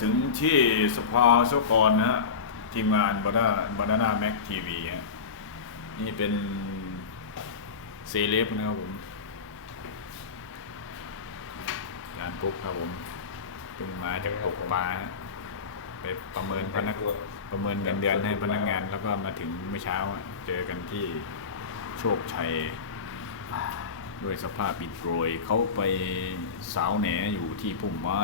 ถึงที่สภาสกรนะฮะทีมงานบานาบานาน่าแม็กทีวีฮะนี่เป็นเซเลบนะครับผมงานปุ๊บครับผมเพิ่งมาจากตกปลาไปประเมินพนักประเมินเงินเดือนให้พนักงาน แล้วก็มาถึงเมื่อเช้าเจอกันที่โชคชัยด้วยสภาพอิดโรยเขาไปสาวแหนอยู่ที่พุ่มไม้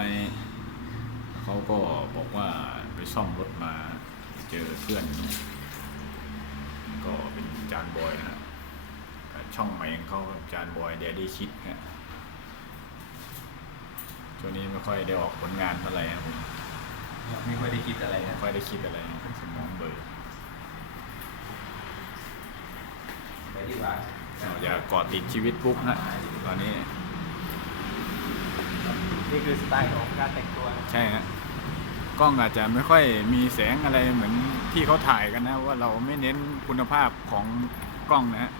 เขาก็บอกว่าไปซ่อมรถมาเจอเพื่อน ก็เป็นจานบอยนะฮะช่องใหม่ของเขาครับจานบอยเดดี้คิดฮะช่วงนี้ไม่ค่อยได้ออกผลงานเท่าไหร่ครับผมไม่ค่อยได้คิดอะไรไม่นะค่อยได้คิดอะไรสมองเบิกไปดีกว่าอย่าเกาะติดชีวิตปุ๊บฮะตอนนี้ นี่คือสไตล์ของการแต่งตัวใช่ฮะกล้องอาจจะไม่ค่อยมีแสงอะไรเหมือนที่เขาถ่ายกันนะ ว่าเราไม่เน้นคุณภาพของกล้องนะฮะ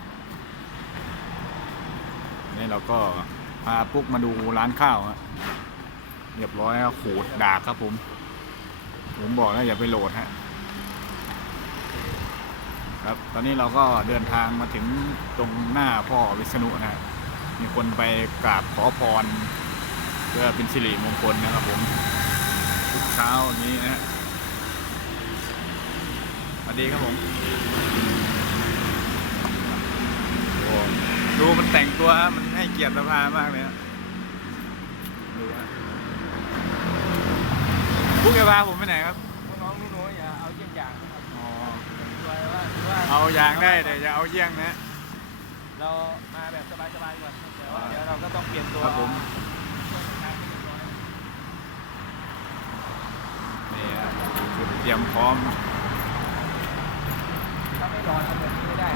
นี่เราก็พาปุ๊กมาดูร้านข้าวฮะเรียบร้อยขูดดากครับผม ผมบอกแล้วอย่าไปโหลดฮะครับตอนนี้เราก็เดินทางมาถึงตรงหน้าพ่อวิษณุนะฮะมีคนไปกราบขอพร พื่อเป็นสิริมงคลนะครับผมทุกเช้าอย่างนี้นะฮะสวัสดีครับผมโอ้ดูมันแต่งตัวฮะมันให้เกียรติสภามากเลยฮะดูฮะพุกจะพาผมไปไหนครับ น้องๆหนูๆอย่าเอาเยี่ยงอย่างนะครับอ๋อ ตัวว่าว่าเอาอย่างได้แต่อย่าเอาเยี่ยงนะ เรามาแบบสบายๆก่อนเดี๋ยวเดี๋ยวเราก็ต้องเปลี่ยนตัวครับผม ช่วงสุดท้ายให้เรียบร้อย นี่ฮะชุดเต รียมพร้อม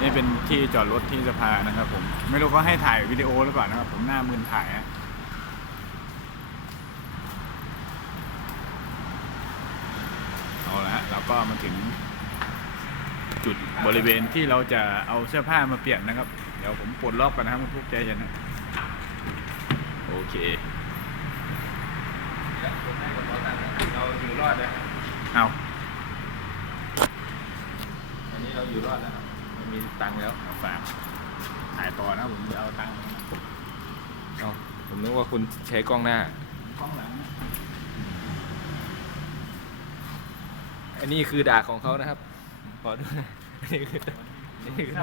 นี่เป็นที่จอดรถที่สภานะครับ ผม ไม่รู้เขาให้ถ่ายวิดีโอหรือเปล่านะครับ ผมหน้ามืนถ่ายฮะเอาละเราก็มาถึง จุดบริเวณที่เราจะเอาเสื้อผ้ามาเปลี่ยนนะครับ เดี๋ยวผมปลดล็อกกันนะครับทุกใจเย็นนะโอเคเราอยู่รอดนะเอา อันนี้เราอยู่รอดแล้วครับเรามีตังค์แล้วเอาฝากถ่ายต่อนะผมจะเอาตังค์เอาผมนึกว่าคุณใช้กล้องหน้ากล้องหลังนะอันนี้คือดากของเขานะครับขอดูหน่อยอันนี้คืออันนี้คือ